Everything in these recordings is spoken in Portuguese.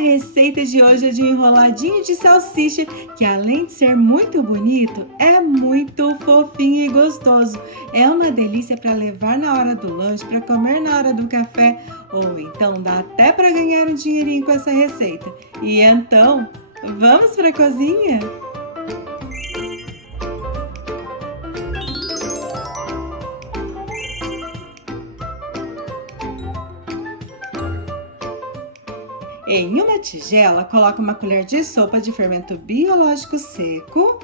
receita de hoje é de enroladinho de salsicha, que além de ser muito bonito, é muito fofinho e gostoso. É uma delícia para levar na hora do lanche, para comer na hora do café, ou então dá até para ganhar um dinheirinho com essa receita. E então, vamos para a cozinha? Em uma tigela, coloque uma colher de sopa de fermento biológico seco,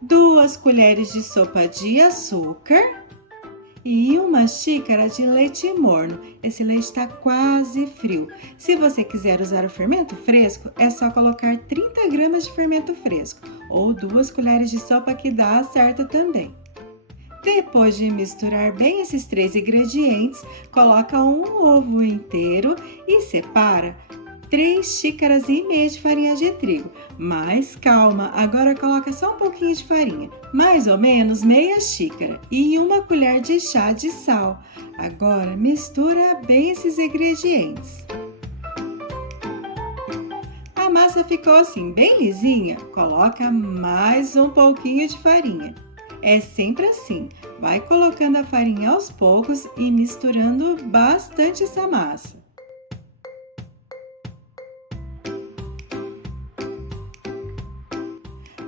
2 colheres de sopa de açúcar e 1 xícara de leite morno. Esse leite está quase frio. Se você quiser usar o fermento fresco, é só colocar 30 gramas de fermento fresco ou 2 colheres de sopa que dá certo também. Depois de misturar bem esses 3 ingredientes, coloca um ovo inteiro e separa 3 xícaras e meia de farinha de trigo. Mas calma, agora coloca só um pouquinho de farinha, mais ou menos meia xícara e 1 colher de chá de sal. Agora mistura bem esses ingredientes. A massa ficou assim bem lisinha, coloca mais um pouquinho de farinha. É sempre assim, vai colocando a farinha aos poucos e misturando bastante essa massa.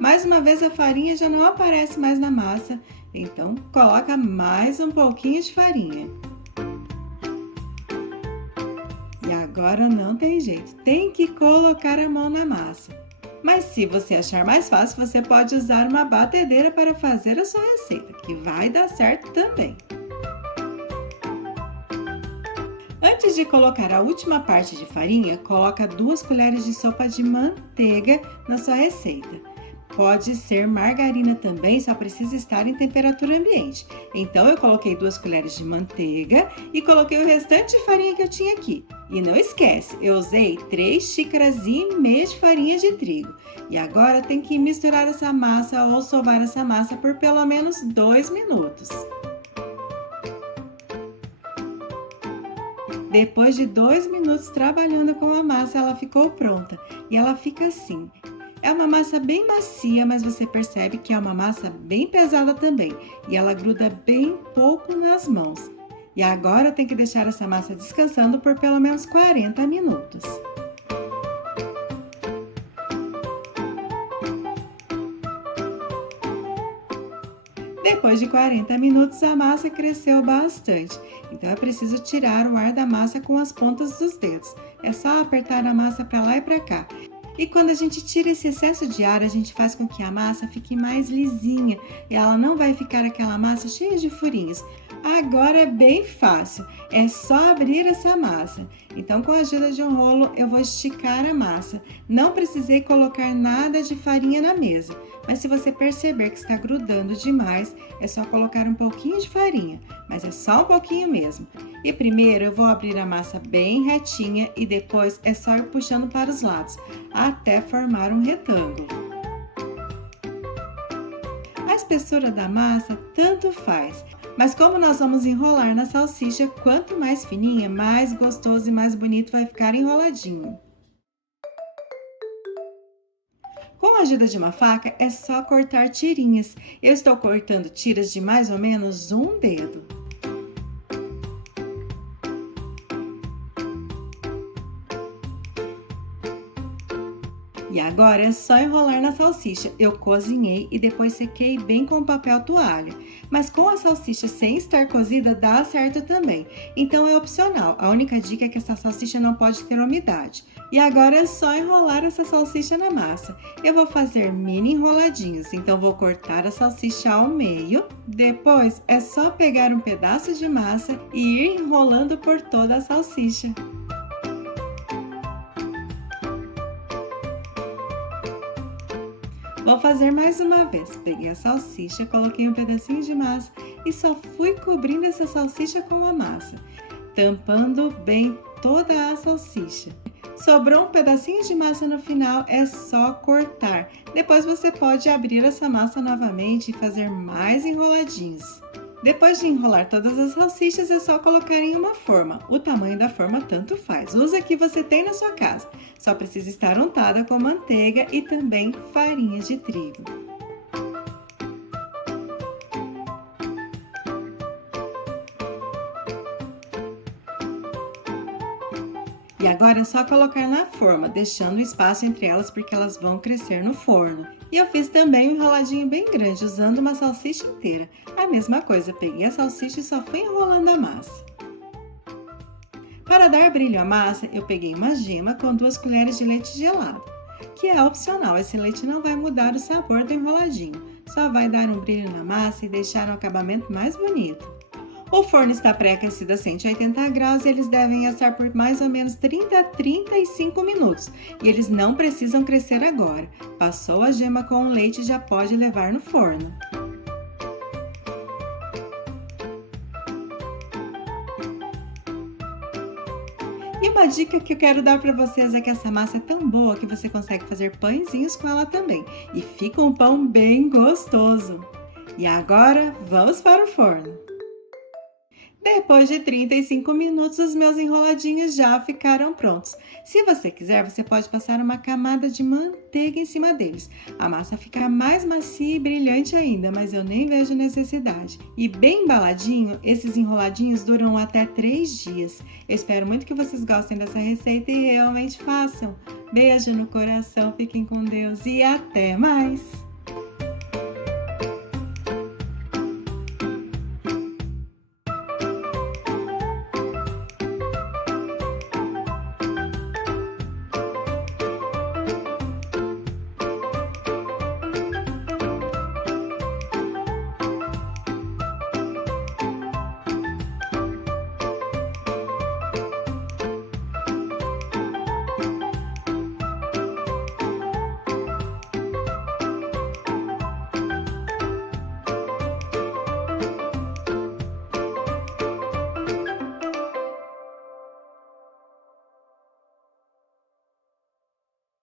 Mais uma vez a farinha já não aparece mais na massa, então coloca mais um pouquinho de farinha. E agora não tem jeito, tem que colocar a mão na massa. Mas se você achar mais fácil, você pode usar uma batedeira para fazer a sua receita, que vai dar certo também. Antes de colocar a última parte de farinha, coloca 2 colheres de sopa de manteiga na sua receita. Pode ser margarina também, só precisa estar em temperatura ambiente. Então, eu coloquei 2 colheres de manteiga e coloquei o restante de farinha que eu tinha aqui. E não esquece, eu usei 3 xícaras e meia de farinha de trigo. E agora tem que misturar essa massa ou sovar essa massa por pelo menos 2 minutos. Depois de 2 minutos trabalhando com a massa, ela ficou pronta. E ela fica assim. É uma massa bem macia, mas você percebe que é uma massa bem pesada também. E ela gruda bem pouco nas mãos. E agora tem que deixar essa massa descansando por pelo menos 40 minutos. Depois de 40 minutos, a massa cresceu bastante. Então é preciso tirar o ar da massa com as pontas dos dedos. É só apertar a massa para lá e para cá. E quando a gente tira esse excesso de ar, a gente faz com que a massa fique mais lisinha e ela não vai ficar aquela massa cheia de furinhos. Agora é bem fácil, é só abrir essa massa. Então, com a ajuda de um rolo, eu vou esticar a massa. Não precisei colocar nada de farinha na mesa, mas se você perceber que está grudando demais, é só colocar um pouquinho de farinha, mas é só um pouquinho mesmo. E primeiro eu vou abrir a massa bem retinha e depois é só ir puxando para os lados, até formar um retângulo. A espessura da massa tanto faz, mas como nós vamos enrolar na salsicha, quanto mais fininha, mais gostoso e mais bonito vai ficar enroladinho. Com a ajuda de uma faca, é só cortar tirinhas. Eu estou cortando tiras de mais ou menos 1 dedo. E agora é só enrolar na salsicha. Eu cozinhei e depois sequei bem com papel toalha. Mas com a salsicha sem estar cozida dá certo também. Então é opcional. A única dica é que essa salsicha não pode ter umidade. E agora é só enrolar essa salsicha na massa. Eu vou fazer mini enroladinhos. Então vou cortar a salsicha ao meio. Depois é só pegar um pedaço de massa e ir enrolando por toda a salsicha. Vou fazer mais uma vez. Peguei a salsicha, coloquei um pedacinho de massa e só fui cobrindo essa salsicha com a massa, tampando bem toda a salsicha. Sobrou um pedacinho de massa no final, é só cortar. Depois você pode abrir essa massa novamente e fazer mais enroladinhos. Depois de enrolar todas as salsichas, é só colocar em uma forma. O tamanho da forma tanto faz. Usa a que você tem na sua casa. Só precisa estar untada com manteiga e também farinha de trigo. E agora é só colocar na forma, deixando espaço entre elas porque elas vão crescer no forno. E eu fiz também um enroladinho bem grande, usando uma salsicha inteira. A mesma coisa, peguei a salsicha e só fui enrolando a massa. Para dar brilho à massa, eu peguei uma gema com 2 colheres de leite gelado, que é opcional, esse leite não vai mudar o sabor do enroladinho, só vai dar um brilho na massa e deixar um acabamento mais bonito. O forno está pré-aquecido a 180 graus e eles devem assar por mais ou menos 30 a 35 minutos. E eles não precisam crescer agora. Passou a gema com o leite e já pode levar no forno. E uma dica que eu quero dar para vocês é que essa massa é tão boa que você consegue fazer pãezinhos com ela também. E fica um pão bem gostoso. E agora, vamos para o forno. Depois de 35 minutos, os meus enroladinhos já ficaram prontos. Se você quiser, você pode passar uma camada de manteiga em cima deles. A massa fica mais macia e brilhante ainda, mas eu nem vejo necessidade. E bem embaladinho, esses enroladinhos duram até 3 dias. Eu espero muito que vocês gostem dessa receita e realmente façam. Beijo no coração, fiquem com Deus e até mais!